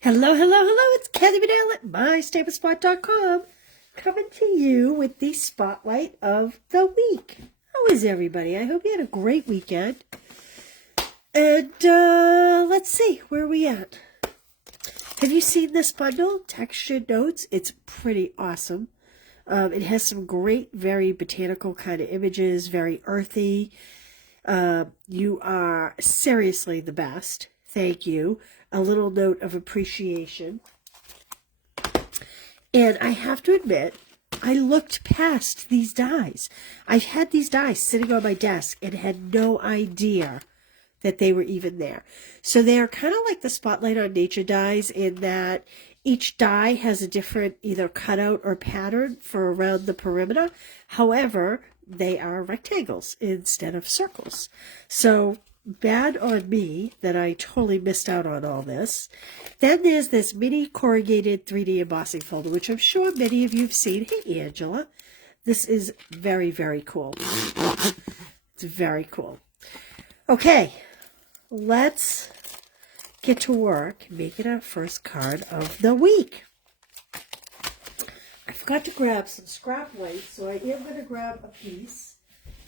Hello, hello, hello. It's Kathy Vidal at MyStapleSpot.com coming to you with the spotlight of the week. How is everybody? I hope you had a great weekend. And let's see, where are we at? Have you seen this bundle, Textured Notes? It's pretty awesome. It has some great, very botanical kind of images, very earthy. You are seriously the best. Thank you. A little note of appreciation. And I have to admit, I looked past these dies. I've had these dies sitting on my desk and had no idea that they were even there. So they are kind of like the Spotlight on Nature dies in that each die has a different either cutout or pattern for around the perimeter. However, they are rectangles instead of circles. So bad on me that I totally missed out on all this. Then there's this mini corrugated 3D embossing folder, which I'm sure many of you have seen. Hey, Angela. This is very, very cool. It's very cool. Okay, let's get to work making our first card of the week. I forgot to grab some scrap weight, so I am going to grab a piece.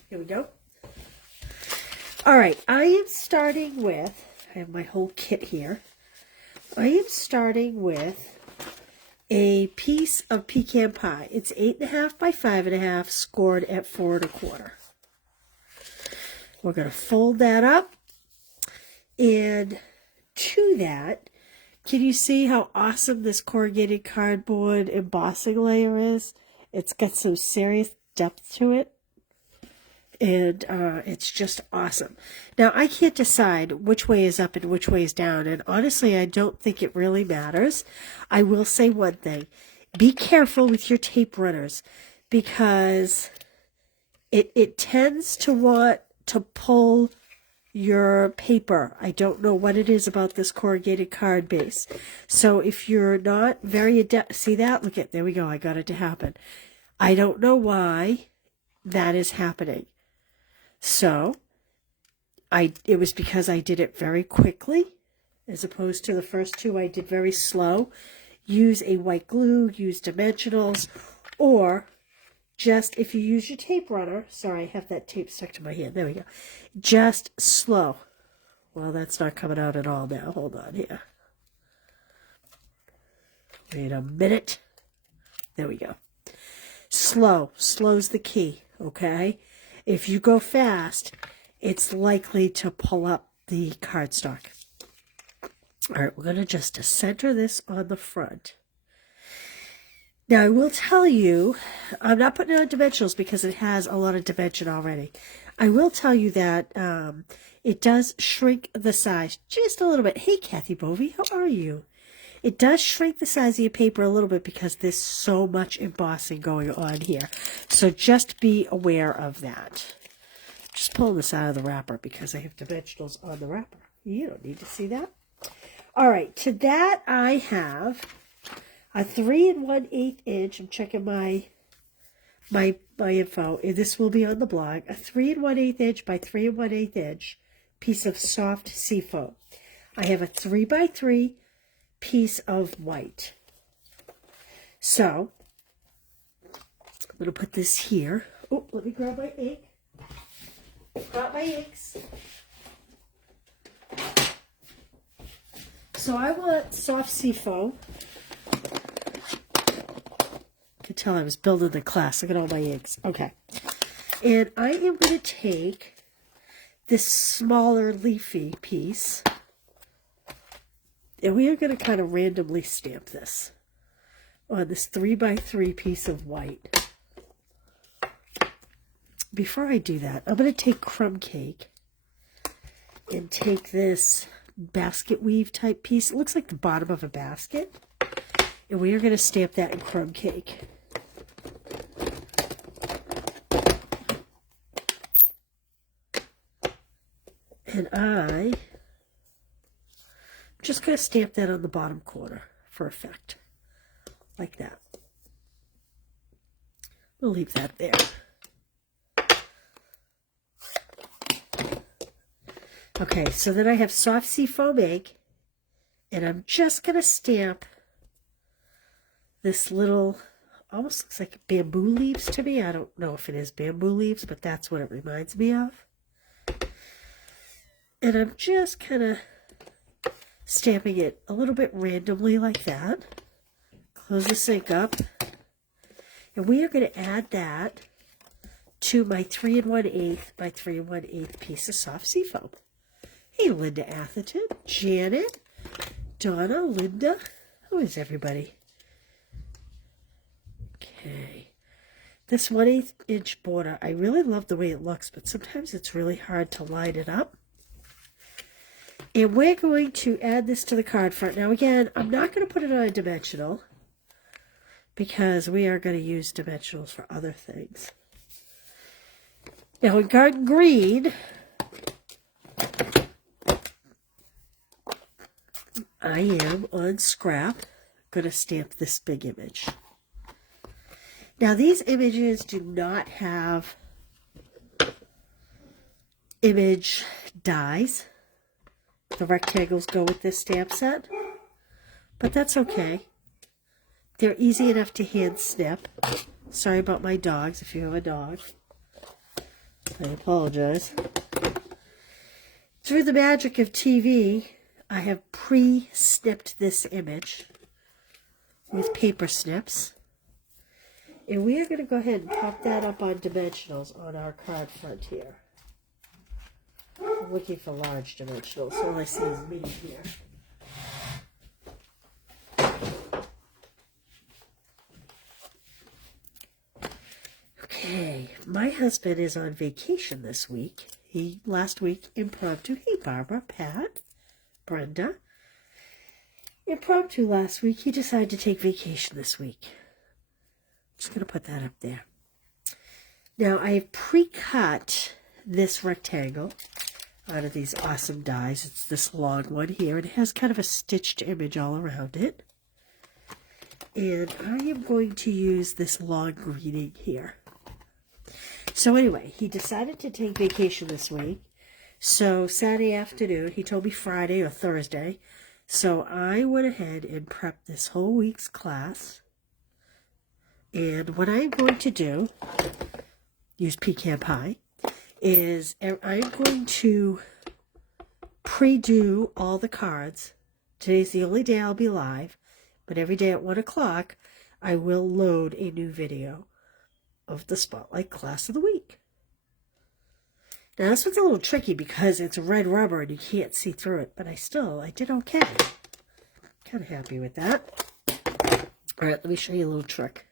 Here we go. All right, I am starting with, I have my whole kit here. I am starting with a piece of pecan pie. It's 8.5 by 5.5, scored at 4 1/4. We're going to fold that up. And to that, can you see how awesome this corrugated cardboard embossing layer is? It's got some serious depth to it. And it's just awesome. Now, I can't decide which way is up and which way is down. And honestly, I don't think it really matters. I will say one thing. Be careful with your tape runners because it tends to want to pull your paper. I don't know what it is about this corrugated card base. So if you're not very adept, see that? Look at, there we go. I got it to happen. I don't know why that is happening. So it was because I did it very quickly as opposed to the first two I did very slow. Use a white glue, use dimensionals, or just if you use your tape runner, sorry, I have that tape stuck to my hand. There we go. Just slow. Well, that's not coming out at all now. Hold on here. Wait a minute. There we go. Slow. Slow's the key, okay? If you go fast, it's likely to pull up the cardstock. All right, we're going to just center this on the front. Now, I will tell you, I'm not putting it on dimensionals because it has a lot of dimension already. I will tell you that it does shrink the size just a little bit. Hey, Kathy Bovey, how are you? It does shrink the size of your paper a little bit because there's so much embossing going on here. So just be aware of that. Just pulling this out of the wrapper because I have dimensionals on the wrapper. You don't need to see that. All right, to that I have a 3 1/8 inch. I'm checking my info. This will be on the blog. A 3 1/8 inch by 3 1/8 inch piece of soft seafoam. I have a 3 by 3 piece of white. So I'm going to put this here. Oh, let me grab my ink. Got my inks. So I want soft seafoam. You can tell I was building the class. Look at all my inks. Okay. And I am going to take this smaller leafy piece. And we are going to kind of randomly stamp this on this 3 by 3 piece of white. Before I do that, I'm going to take crumb cake and take this basket weave type piece. It looks like the bottom of a basket. And we are going to stamp that in crumb cake. And I'm just going to stamp that on the bottom corner for effect. Like that. We'll leave that there. Okay, so then I have soft seafoam egg And I'm just going to stamp this little, almost looks like bamboo leaves to me. I don't know if it is bamboo leaves, but that's what it reminds me of. And I'm just kind of stamping it a little bit randomly like that. Close the sink up. And we are going to add that to my 3 1/8 by 3 1/8 piece of soft seafoam. Hey, Linda Atherton, Janet, Donna, Linda. Who is everybody? Okay. This 1/8 inch border, I really love the way it looks, but sometimes it's really hard to line it up. And we're going to add this to the card front. Now again, I'm not going to put it on a dimensional because we are going to use dimensionals for other things. Now in Garden Green, I am on scrap going to stamp this big image. Now these images do not have image dies. The rectangles go with this stamp set, but that's okay. They're easy enough to hand snip. Sorry about my dogs if you have a dog. I apologize. Through the magic of TV, I have pre-snipped this image with paper snips. And we are going to go ahead and pop that up on dimensionals on our card front here. I'm looking for large dimensionals, so all I see is mini here. Okay, my husband is on vacation this week. He, last week, impromptu, hey Barbara, Pat, Brenda. Impromptu last week, he decided to take vacation this week. Just going to put that up there. Now, I have pre-cut this rectangle out of these awesome dies. It's this long one here, and it has kind of a stitched image all around it. And I am going to use this long greeting here. So anyway, he decided to take vacation this week. So Saturday afternoon, he told me Friday or Thursday. So I went ahead and prepped this whole week's class. And what I'm going to do, use pecan pie, is I'm going to pre-do all the cards. Today's the only day I'll be live, but every day at 1 o'clock, I will load a new video of the Spotlight Class of the Week. Now this one's a little tricky because it's red rubber and you can't see through it, but I did okay. Kind of happy with that. All right, let me show you a little trick.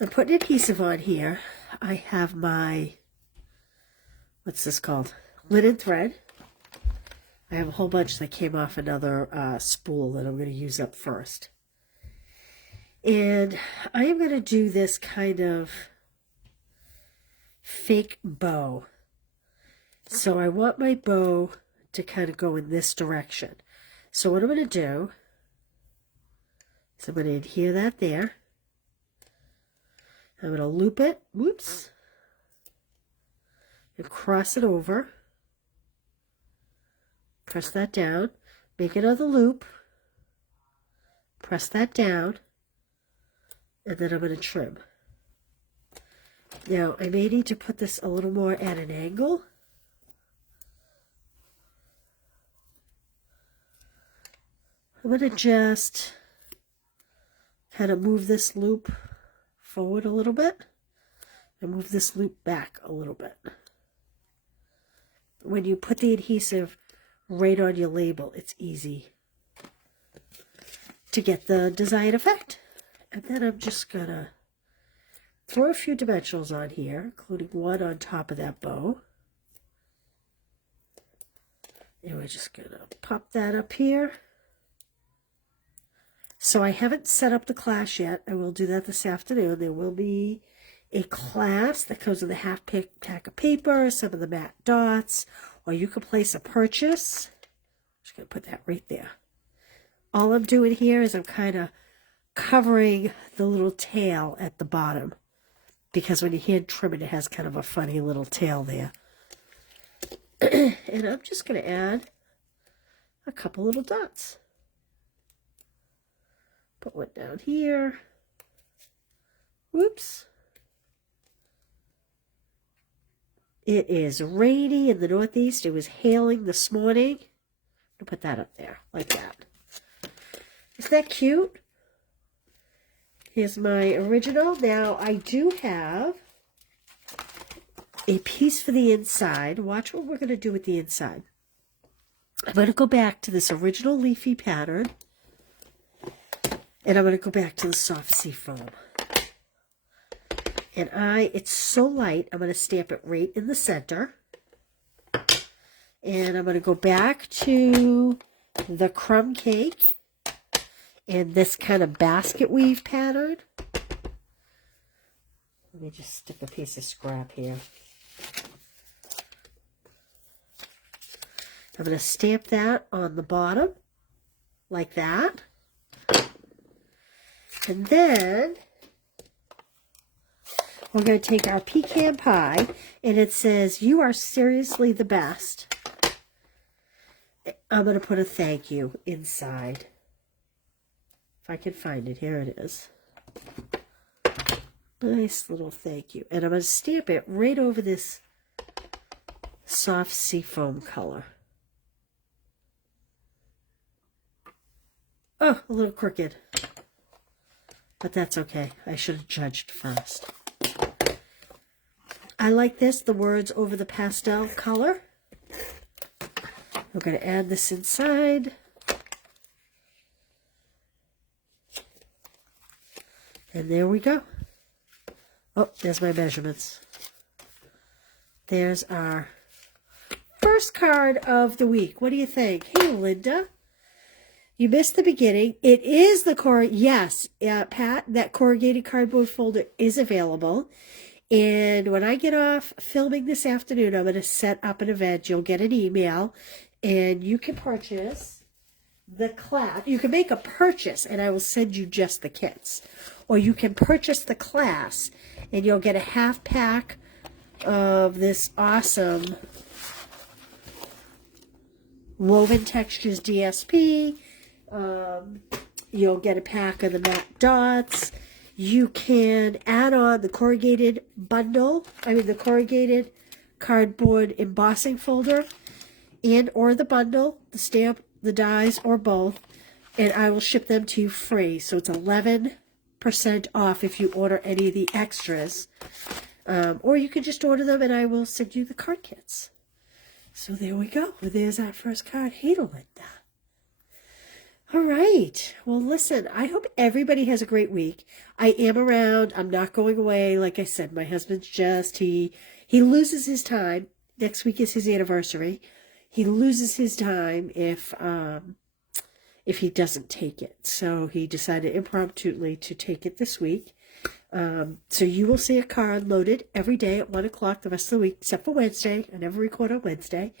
I'm putting adhesive on here. I have my, what's this called? Linen thread. I have a whole bunch that came off another spool that I'm going to use up first. And I am going to do this kind of fake bow. So I want my bow to kind of go in this direction. So what I'm going to do is I'm going to adhere that there. I'm going to loop it, whoops, and cross it over. Press that down, make another loop, press that down, and then I'm going to trim. Now, I may need to put this a little more at an angle. I'm going to just kind of move this loop forward a little bit and move this loop back a little bit. When you put the adhesive right on your label, it's easy to get the desired effect. And then I'm just gonna throw a few dimensionals on here, including one on top of that bow. And we're just gonna pop that up here. So I haven't set up the class yet. I will do that this afternoon. There will be a class that comes with a half pack of paper, some of the matte dots, or you can place a purchase. I'm just going to put that right there. All I'm doing here is I'm kind of covering the little tail at the bottom, because when you hand trim it, it has kind of a funny little tail there. And I'm just going to add a couple little dots. Put one down here. Whoops. It is rainy in the Northeast. It was hailing this morning. I'll put that up there like that. Isn't that cute? Here's my original. Now, I do have a piece for the inside. Watch what we're going to do with the inside. I'm going to go back to this original leafy pattern. And I'm going to go back to the soft sea foam. And it's so light, I'm going to stamp it right in the center. And I'm going to go back to the crumb cake and this kind of basket weave pattern. Let me just stick a piece of scrap here. I'm going to stamp that on the bottom like that. And then we're going to take our pecan pie, and it says, "You are seriously the best." I'm going to put a thank you inside. If I can find it, here it is. Nice little thank you. And I'm going to stamp it right over this soft seafoam color. Oh, a little crooked. But that's okay. I should have judged first. I like this, the words over the pastel color. We're going to add this inside. And there we go. Oh, there's my measurements. There's our first card of the week. What do you think? Hey, Linda. You missed the beginning. It is the yes, Pat, that corrugated cardboard folder is available. And when I get off filming this afternoon, I'm going to set up an event. You'll get an email, and you can purchase the class. You can make a purchase, and I will send you just the kits. Or you can purchase the class, and you'll get a half pack of this awesome Woven Textures DSP. You'll get a pack of the matte dots. You can add on the corrugated the corrugated cardboard embossing folder, and or the bundle, the stamp, the dies, or both, and I will ship them to you free. So it's 11% off if you order any of the extras. Or you can just order them and I will send you the card kits. So there we go. There's our first card. Hey, Linda. All right. Well, listen, I hope everybody has a great week. I am around. I'm not going away. Like I said, my husband's he loses his time. Next week is his anniversary. He loses his time if he doesn't take it. So he decided impromptu to take it this week. So you will see a card loaded every day at 1 o'clock the rest of the week, except for Wednesday. I never record on Wednesday.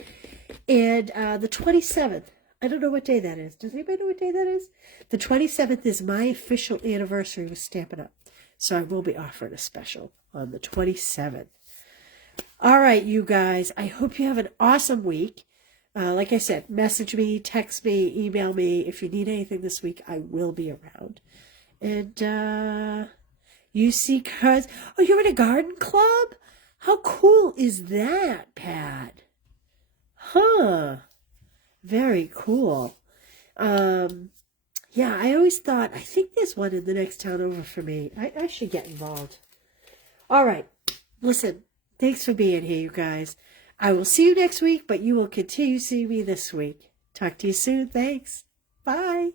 And the 27th. I don't know what day that is. Does anybody know what day that is? The 27th is my official anniversary with Stampin' Up! So I will be offering a special on the 27th. All right, you guys. I hope you have an awesome week. Like I said, message me, text me, email me. If you need anything this week, I will be around. And you see cards. Oh, you're in a garden club? How cool is that, Pat? Huh. Very cool. Yeah, I always thought, I think there's one in the next town over for me. I should get involved. All right. Listen, thanks for being here, you guys. I will see you next week, but you will continue seeing me this week. Talk to you soon. Thanks. Bye.